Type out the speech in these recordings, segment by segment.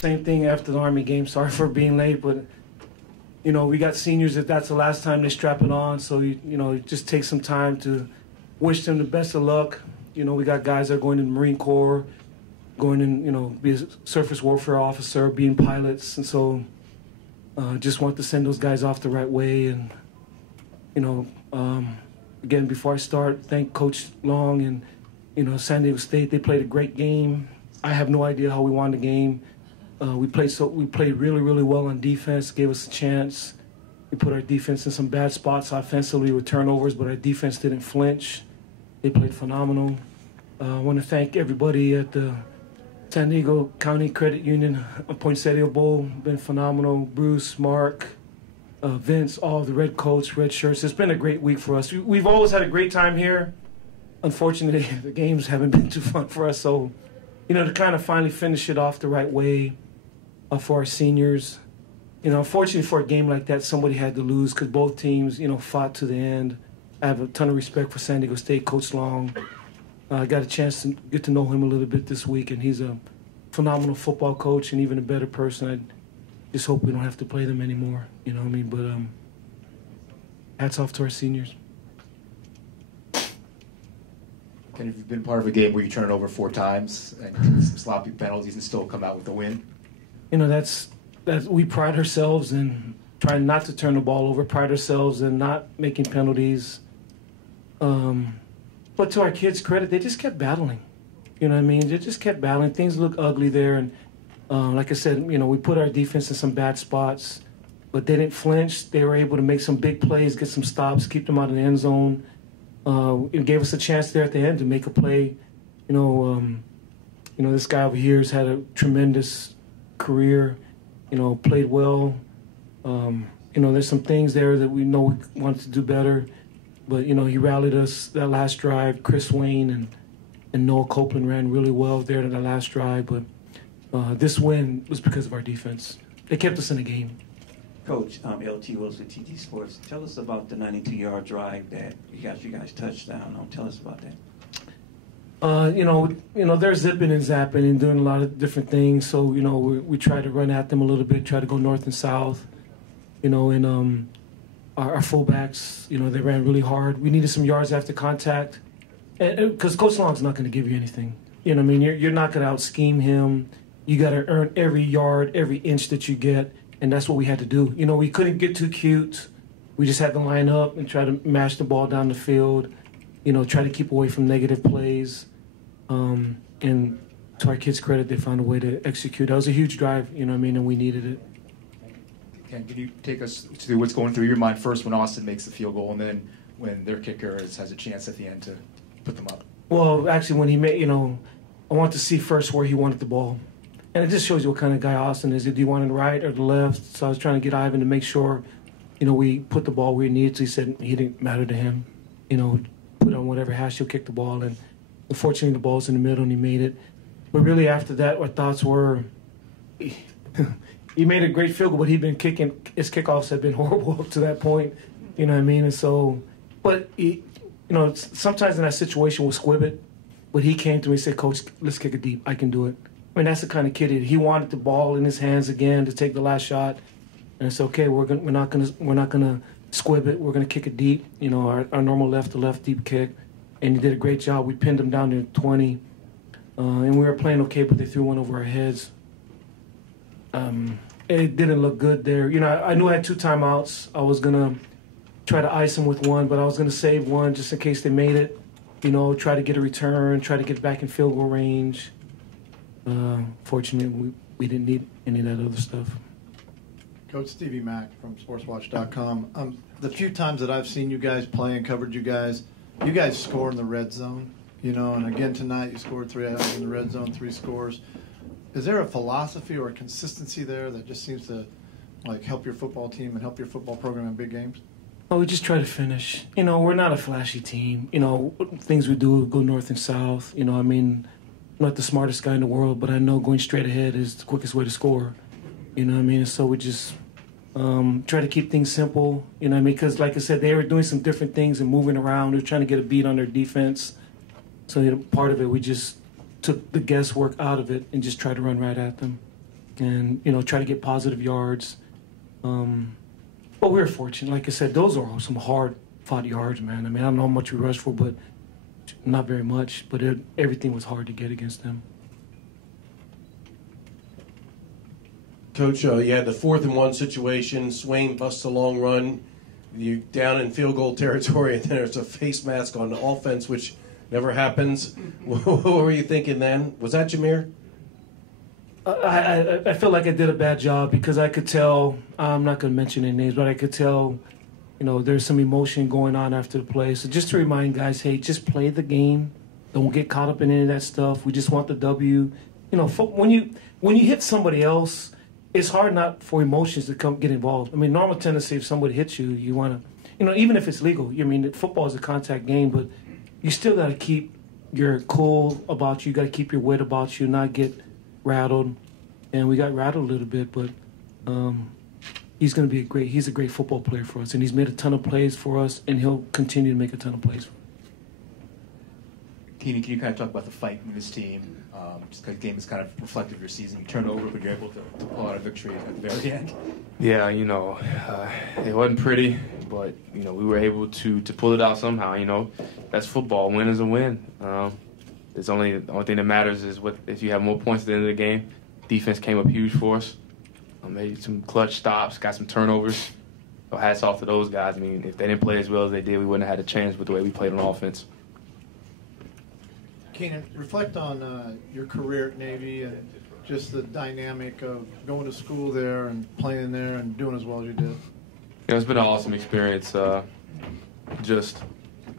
Same thing after the Army game. Sorry for being late, but you know, we got seniors that that's the last time they strap it on. So you know, just take some time to wish them the best of luck. You know, we got guys that are going to the Marine Corps, going in, you know, be a surface warfare officer, being pilots, and so just want to send those guys off the right way. And you know, again, before I start, thank Coach Long and you know San Diego State. They played a great game. I have no idea how we won the game. We played really well on defense. Gave us a chance. We put our defense in some bad spots offensively with turnovers, but our defense didn't flinch. They played phenomenal. I want to thank everybody at the San Diego County Credit Union Poinsettia Bowl. Been phenomenal. Bruce, Mark, Vince, all the red coats, red shirts. It's been a great week for us. We've always had a great time here. Unfortunately, the games haven't been too fun for us. So, you know, to kind of finally finish it off the right way for our seniors. You know, unfortunately for a game like that, somebody had to lose because both teams, you know, fought to the end. I have a ton of respect for San Diego State, Coach Long. I got a chance to get to know him a little bit this week, and he's a phenomenal football coach and even a better person. I just hope we don't have to play them anymore, you know what I mean? But hats off to our seniors. And have you been part of a game where you turn it over 4 times and some sloppy penalties and still come out with the win? You know, that's we pride ourselves in trying not to turn the ball over, pride ourselves in not making penalties. But to our kids' credit, they just kept battling. You know what I mean? They just kept battling. Things look ugly there. And like I said, you know, we put our defense in some bad spots, but they didn't flinch. They were able to make some big plays, get some stops, keep them out of the end zone. It gave us a chance there at the end to make a play. You know, this guy over here has had a tremendous career. You know, played well. You know, there's some things there that we know we wanted to do better. But, you know, he rallied us that last drive. Chris Wayne and Noah Copeland ran really well there in that last drive. But this win was because of our defense. They kept us in the game. Coach, LT Wills with TG Sports. Tell us about the 92-yard drive that you guys touchdown on. Tell us about that. You know, they're zipping and zapping and doing a lot of different things. So, you know, we try to run at them a little bit, try to go north and south. You know, and our fullbacks, you know, they ran really hard. We needed some yards after contact, because Coach Long's not going to give you anything. You know what I mean? You're not going to out-scheme him. You got to earn every yard, every inch that you get, and that's what we had to do. You know, we couldn't get too cute. We just had to line up and try to mash the ball down the field, you know, try to keep away from negative plays. And to our kids' credit, they found a way to execute. That was a huge drive, you know what I mean, and we needed it. Can you take us to what's going through your mind first when Austin makes the field goal and then when their kicker has a chance at the end to put them up? Well, actually, when he made, you know, I want to see first where he wanted the ball. And it just shows you what kind of guy Austin is. Do you want it right or the left? So I was trying to get Ivan to make sure, you know, we put the ball where he needed to. He said he didn't matter to him. You know, put on whatever hash he'll kick the ball. And unfortunately, the ball's in the middle and he made it. But really after that, our thoughts were, he made a great field goal, but he'd been kicking, his kickoffs had been horrible up to that point. You know what I mean? And so, but, you know, sometimes in that situation we'll squib it. But he came to me and said, Coach, let's kick it deep. I can do it. I mean, that's the kind of kid he wanted the ball in his hands again to take the last shot. And it's okay. We're not gonna squib it. We're gonna kick it deep. You know, our normal left-to-left deep kick. And he did a great job. We pinned him down to 20. And we were playing okay, but they threw one over our heads. It didn't look good there. You know, I knew I had 2 timeouts. I was going to try to ice them with one, but I was going to save one just in case they made it. You know, try to get a return, try to get back in field goal range. Fortunately, we didn't need any of that other stuff. Coach Stevie Mack from SportsWatch.com. The few times that I've seen you guys play and covered you guys score in the red zone. You know, and again tonight you scored 3 out in the red zone, 3 scores. Is there a philosophy or a consistency there that just seems to like help your football team and help your football program in big games? Well, we just try to finish. You know, we're not a flashy team. You know, things we do go north and south. You know, I mean, I'm not the smartest guy in the world, but I know going straight ahead is the quickest way to score. You know what I mean? So we just try to keep things simple. You know what I mean? Because, like I said, they were doing some different things and moving around. They were trying to get a beat on their defense. So, you know, part of it, we just took the guesswork out of it and just tried to run right at them. and, you know, try to get positive yards. But we were fortunate. Like I said, those are some hard-fought yards, man. I mean, I don't know how much we rushed for, but not very much. But everything was hard to get against them. Coach, you had the 4th-and-1 situation. Swain busts a long run. You down in field goal territory, and then there's a face mask on the offense, which never happens. What were you thinking then? Was that Jameer? I feel like I did a bad job because I could tell, I'm not going to mention any names, but I could tell, you know, there's some emotion going on after the play. So just to remind guys, hey, just play the game. Don't get caught up in any of that stuff. We just want the W. You know, when you hit somebody else, it's hard not for emotions to come get involved. I mean, normal tendency, if somebody hits you, you want to, you know, even if it's legal. I mean, football is a contact game, but you still got to keep your cool about you. You got to keep your wit about you, not get rattled. And we got rattled a little bit, but he's going to be he's a great football player for us, and he's made a ton of plays for us, and he'll continue to make a ton of plays for us. Keenan, can you kind of talk about the fight in this team? Just because the game is kind of reflective of your season. You turned over, but you're able to pull out a victory at the very end. Yeah, you know, it wasn't pretty, but, you know, we were able to pull it out somehow. You know, that's football. Win is a win. The only thing that matters is if you have more points at the end of the game. Defense came up huge for us. Made some clutch stops, got some turnovers. So hats off to those guys. I mean, if they didn't play as well as they did, we wouldn't have had a chance with the way we played on offense. Keenan, reflect on your career at Navy and just the dynamic of going to school there and playing there and doing as well as you did. You know, it's been an awesome experience. Just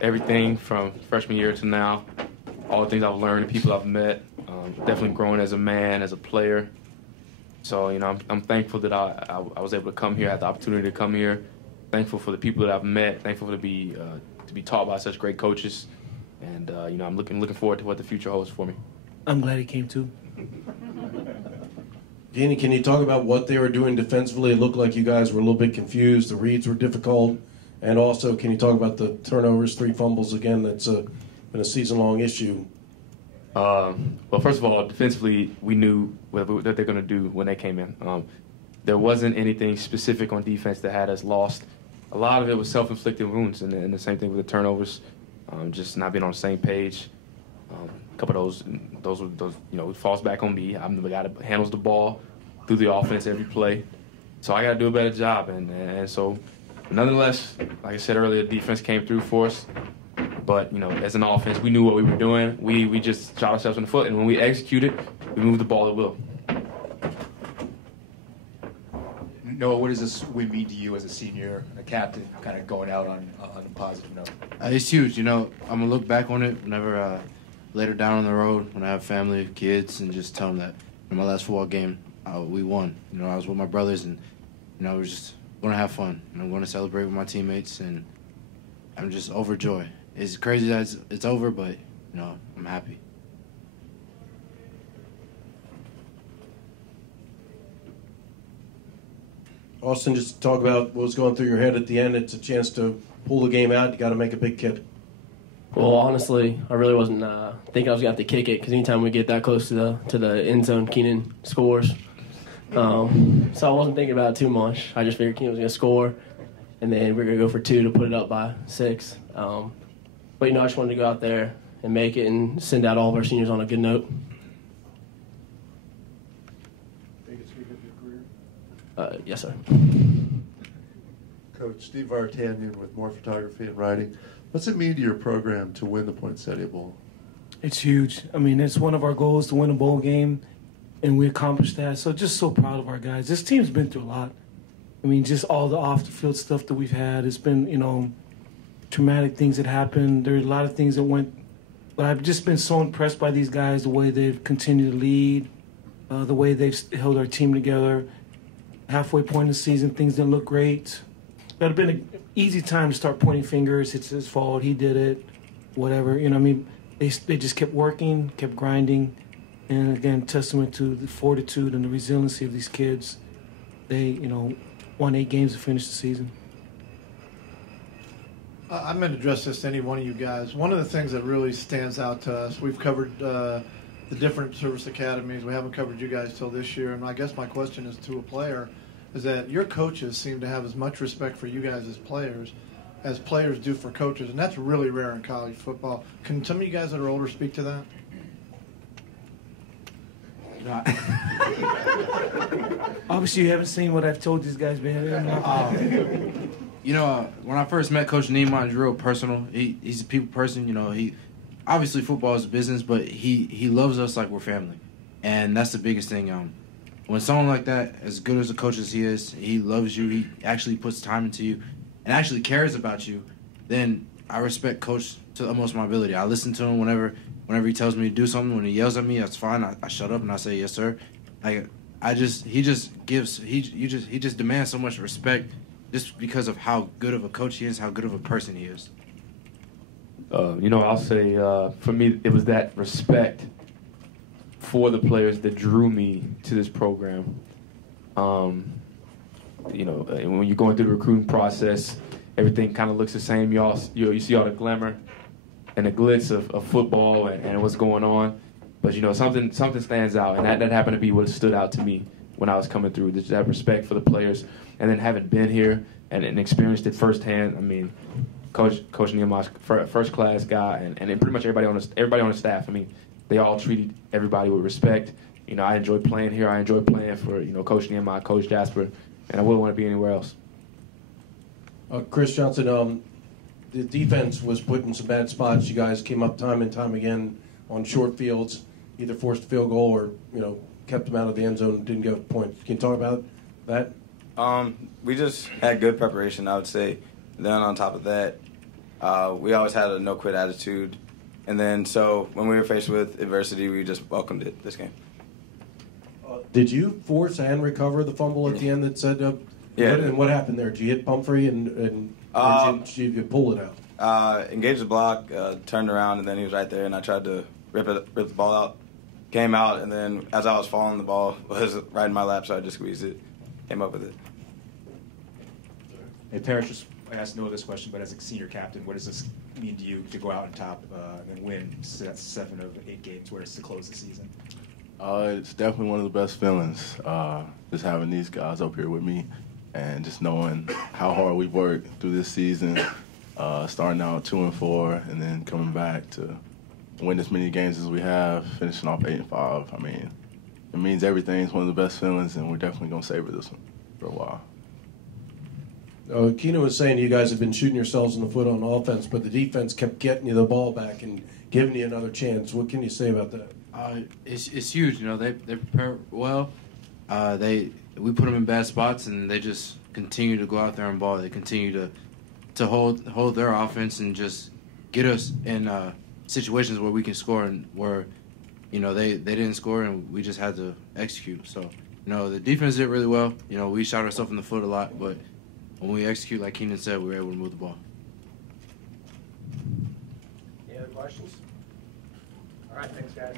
everything from freshman year to now, all the things I've learned, the people I've met, definitely growing as a man, as a player. So, you know, I'm thankful that I was able to come here, had the opportunity to come here. Thankful for the people that I've met. Thankful to be taught by such great coaches. And, you know, I'm looking forward to what the future holds for me. I'm glad he came too. Danny, can you talk about what they were doing defensively? It looked like you guys were a little bit confused. The reads were difficult. And also, can you talk about the turnovers, 3 fumbles again? That's been a season-long issue. Well, first of all, defensively, we knew what they're going to do when they came in. There wasn't anything specific on defense that had us lost. A lot of it was self-inflicted wounds, and the same thing with the turnovers, just not being on the same page. A couple of those, you know, falls back on me. I'm the guy that handles the ball through the offense every play. So I got to do a better job. And so, nonetheless, like I said earlier, defense came through for us. But, you know, as an offense, we knew what we were doing. We just shot ourselves in the foot, and when we executed, we moved the ball at will. Noah, what does this win mean to you as a senior, a captain, kind of going out on a positive note? It's huge. You know, I'm going to look back on it whenever later down on the road, when I have family, kids, and just tell them that in my last football game, we won. You know, I was with my brothers, and, you know, we're just going to have fun. And I'm going to celebrate with my teammates, and I'm just overjoyed. It's crazy that it's over, but, you know, I'm happy. Austin, just talk about what was going through your head at the end. It's a chance to pull the game out. You got to make a big kick. Well, honestly, I really wasn't thinking I was going to have to kick it because anytime we get that close to the end zone, Keenan scores. So I wasn't thinking about it too much. I just figured Keenan was going to score, and then we were going to go for 2 to put it up by 6. But, you know, I just wanted to go out there and make it and send out all of our seniors on a good note. Biggest week of your career? Yes, sir. Coach Steve Vartanian with More Photography and Writing. What's it mean to your program to win the Poinsettia Bowl? It's huge. I mean, it's one of our goals to win a bowl game, and we accomplished that. So just so proud of our guys. This team's been through a lot. I mean, just all the off-the-field stuff that we've had. It's been, you know, traumatic things that happened. There's a lot of things that went, but I've just been so impressed by these guys, the way they've continued to lead, the way they've held our team together. Halfway point in the season, things didn't look great. That would have been an easy time to start pointing fingers. It's his fault. He did it. Whatever. You know what I mean? They just kept working, kept grinding. And, again, testament to the fortitude and the resiliency of these kids. They, you know, won 8 games to finish the season. I'm going to address this to any one of you guys. One of the things that really stands out to us, we've covered the different service academies. We haven't covered you guys till this year, and I guess my question is to a player, is that your coaches seem to have as much respect for you guys as players do for coaches, and that's really rare in college football. Can some of you guys that are older speak to that? Obviously, you haven't seen what I've told these guys, man. You know, when I first met Coach Neiman, he's real personal. He's a people person. You know, obviously football is a business, but he loves us like we're family, and that's the biggest thing. When someone like that, as good as a coach as he is, he loves you. He actually puts time into you, and actually cares about you. Then I respect Coach to the utmost of my ability. I listen to him whenever he tells me to do something. When he yells at me, that's fine. I shut up and I say yes, sir. He just demands so much respect just because of how good of a coach he is, how good of a person he is. You know, I'll say for me, it was that respect for the players that drew me to this program. You know, when you're going through the recruiting process, everything kind of looks the same. You see all the glamour and the glitz of football and what's going on. But, you know, something stands out, and that happened to be what stood out to me when I was coming through, just that respect for the players. And then having been here and experienced it firsthand, I mean, Coach Nehemiah's first-class guy, and pretty much everybody on the staff. I mean, they all treated everybody with respect. You know, I enjoyed playing here. I enjoyed playing for, you know, Coach Nehemiah, Coach Jasper, and I wouldn't want to be anywhere else. Chris Johnson, the defense was put in some bad spots. You guys came up time and time again on short fields, either forced a field goal or, you know, kept them out of the end zone, didn't get a point. Can you talk about that? We just had good preparation, I would say. Then on top of that, we always had a no-quit attitude. And then so when we were faced with adversity, we just welcomed it this game. Did you force and recover the fumble at the end that said yeah. And what happened there? Did you hit Pumphrey and did you pull it out? Engaged the block, turned around, and then he was right there, and I tried to rip the ball out. Came out, and then as I was falling, the ball was right in my lap, so I just squeezed it, came up with it. Hey, Parrish, just I asked Noah this question, but as a senior captain, what does this mean to you to go out on top and win 7 of 8 games, where it's to close the season? It's definitely one of the best feelings, just having these guys up here with me and just knowing how hard we've worked through this season, starting out 2-4 and then coming back to win as many games as we have, finishing off 8-5. I mean, it means everything. It's one of the best feelings, and we're definitely going to savor this one for a while. Keenan was saying you guys have been shooting yourselves in the foot on offense, but the defense kept getting you the ball back and giving you another chance. What can you say about that? It's huge. You know, they prepare well. We put them in bad spots, and they just continue to go out there and ball. They continue to hold their offense and just get us in situations where we can score and where, you know, they didn't score and we just had to execute. So, you know, the defense did really well. You know, we shot ourselves in the foot a lot, but when we execute, like Keenan said, we were able to move the ball. Any other questions? All right, thanks, guys.